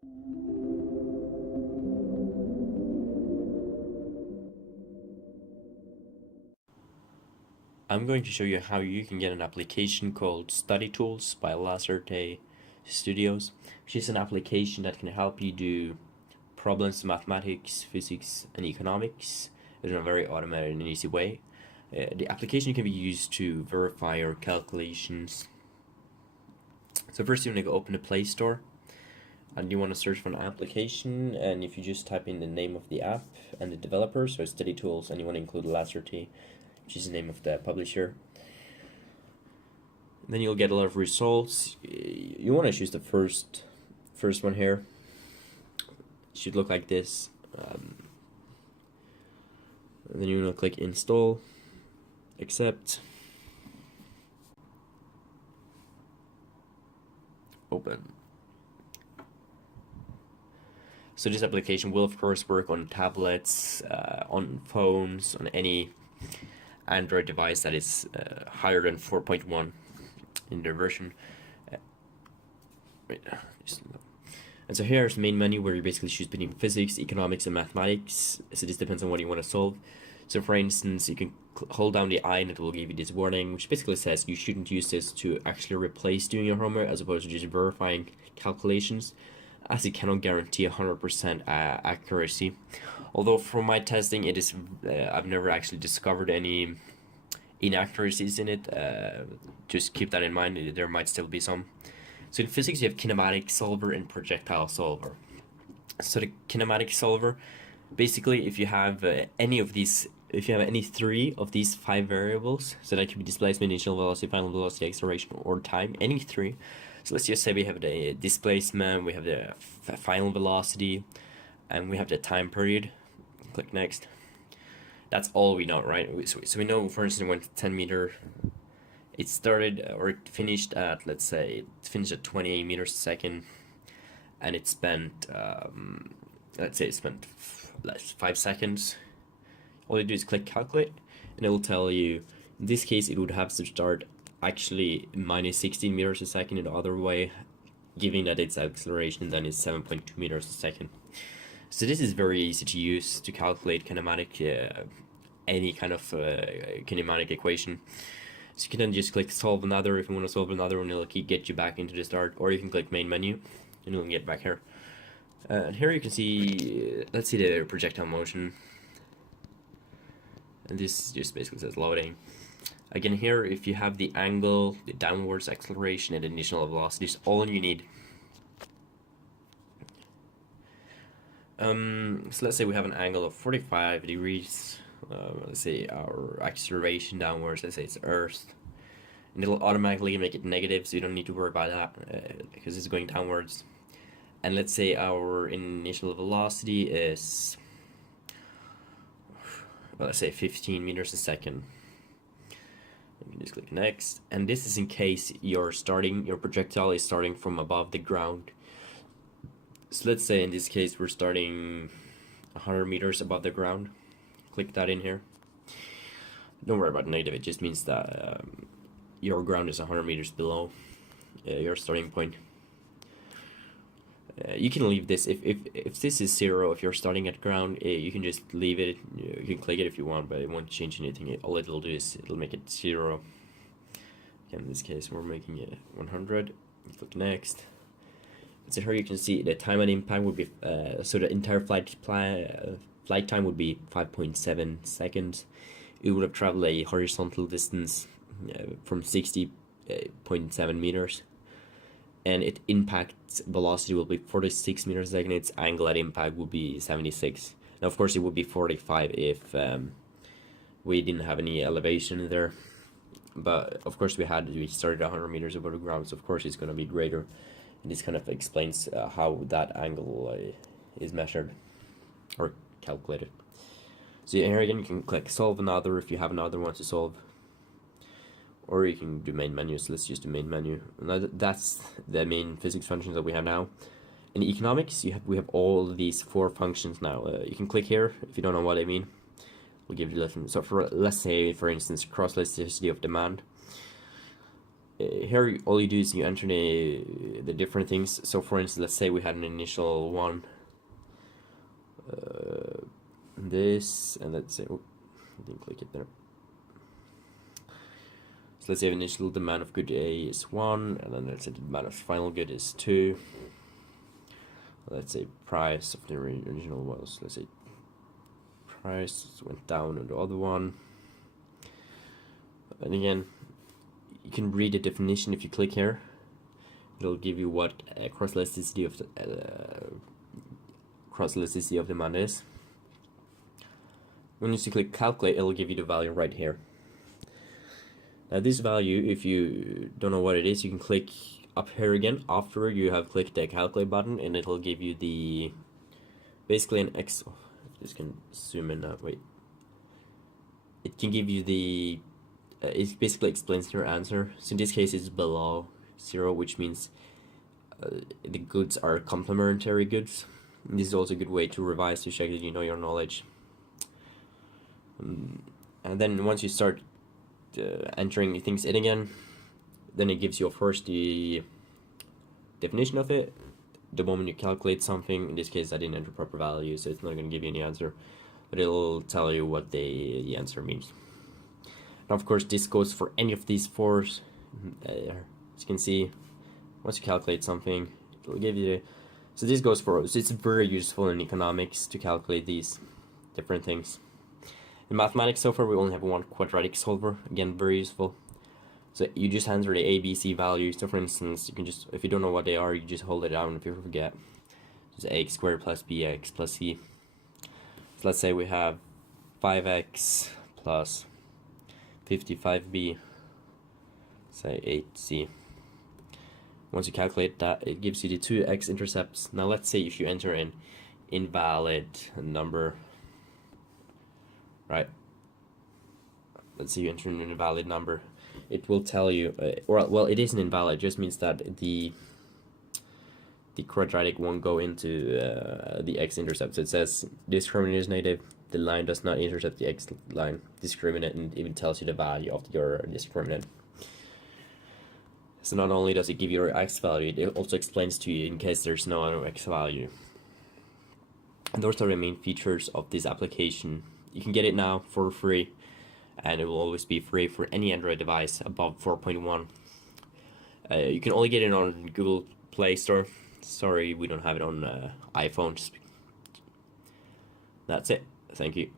I'm going to show you how you can get an application called Study Tools by Laserte Studios, which is an application that can help you do problems in mathematics, physics, and economics in a very automated and easy way. The application can be used to verify your calculations. So first you want to open the Play Store and you want to search for an application, and if you just type in the name of the app and the developer, so Study Tools, and you want to include Laserte, which is the name of the publisher. Then you'll get a lot of results. You want to choose the first one here. It should look like this. And then you want to click install, accept, open. So this application will of course work on tablets, on phones, on any Android device that is higher than 4.1 in their version. And so here's the main menu where you basically choose between physics, economics, and mathematics. So this depends on what you want to solve. So for instance, you can hold down the I and it will give you this warning, which basically says you shouldn't use this to actually replace doing your homework as opposed to just verifying calculations, as it cannot guarantee 100% accuracy. Although from my testing, it is I've never actually discovered any inaccuracies in it. Just keep that in mind. There might still be some. So in physics, you have kinematic solver and projectile solver. So the kinematic solver, basically, if you have any of these, if you have any three of these 5 variables, so that could be displacement, initial velocity, final velocity, acceleration, or time, any 3. So let's just say we have the displacement, we have the final velocity, and we have the time period. Click next. That's all we know, right? So we know, for instance, it went 10 meter. It started or it finished at, let's say, it finished at 28 meters a second, and it spent, let's say, it spent 5 seconds. All you do is click calculate, and it will tell you. In this case, it would have to start actually minus 16 meters a second in the other way, given that its acceleration then is 7.2 meters a second. So this is very easy to use to calculate kinematic, any kind of kinematic equation. So you can then just click solve another if you want to solve another one. It'll get you back into the start, or you can click main menu and you'll get back here. And here you can see, let's see the projectile motion. And this just basically says loading. Again, here, if you have the angle, the downwards acceleration, and initial velocity is all you need. So let's say we have an angle of 45 degrees. Let's say our acceleration downwards, let's say it's Earth. And it'll automatically make it negative, so you don't need to worry about that because it's going downwards. And let's say our initial velocity is, well, let's say 15 meters a second. You can just click next, and this is in case your projectile is starting from above the ground. So let's say in this case we're starting 100 meters above the ground. Click that in here. Don't worry about negative, it just means that your ground is 100 meters below your starting point. You can leave this, if this is 0, if you're starting at ground, you can just leave it. You can click it if you want, but it won't change anything. All it'll do is it'll make it 0. Again, in this case we're making it 100. Click next. So here you can see the time and impact would be, so the entire flight time would be 5.7 seconds. It would have traveled a horizontal distance from 60.7 meters. And its impact velocity will be 46 meters a second. Its angle at impact would be 76. Now, of course, it would be 45 if we didn't have any elevation there. But of course, we started 100 meters above the ground, so of course it's going to be greater. And this kind of explains how that angle is measured or calculated. So here again, you can click solve another if you have another one to solve. Or you can do main menu, so let's just do main menu. And that's the main physics functions that we have now. In economics, we have all these 4 functions now. You can click here if you don't know what I mean. We'll give you a lesson. So let's say, for instance, cross elasticity of demand. here all you do is you enter the different things. So for instance, let's say we had an initial one, this, and let's say, oh, I didn't click it there. So let's say initial demand of good A is 1, and then let's say the demand of final good is 2. Let's say price of the original was, let's say price went down on the other one. And again, you can read the definition if you click here. It'll give you what cross elasticity of the demand is. When you click calculate, it'll give you the value right here. Now this value, if you don't know what it is, you can click up here again after you have clicked the calculate button, and it'll give you the basically an X. Oh, just can zoom in that way. It can give you the it basically explains your answer. So in this case, it's below 0, which means the goods are complementary goods. And this is also a good way to revise to check that you know your knowledge. And then once you start entering things in again, then it gives you first the definition of it. The moment you calculate something, in this case I didn't enter proper value, so it's not going to give you any answer, but it'll tell you what the answer means. Now of course this goes for any of these 4. As you can see, once you calculate something, it'll give you so this goes for, so it's very useful in economics to calculate these different things. In mathematics so far we only have one quadratic solver, again very useful. So you just enter the A, B, C values. So for instance, you can just, if you don't know what they are, you just hold it down if you forget. It's ax squared plus bx plus c. So let's say we have 5x plus 55b, say 8c. Once you calculate that, it gives you the 2 x-intercepts. Now let's say if you enter an invalid number, right? Let's say you enter an invalid number. It will tell you, or well, it isn't invalid. It just means that the quadratic won't go into the x-intercept. So it says discriminant is negative. The line does not intercept the x-line discriminant, and even tells you the value of your discriminant. So not only does it give you your x value, it also explains to you in case there's no other x value. And those are the main features of this application. You can get it now for free, and it will always be free for any Android device above 4.1. You can only get it on Google Play Store. Sorry, we don't have it on iPhones. That's it. Thank you.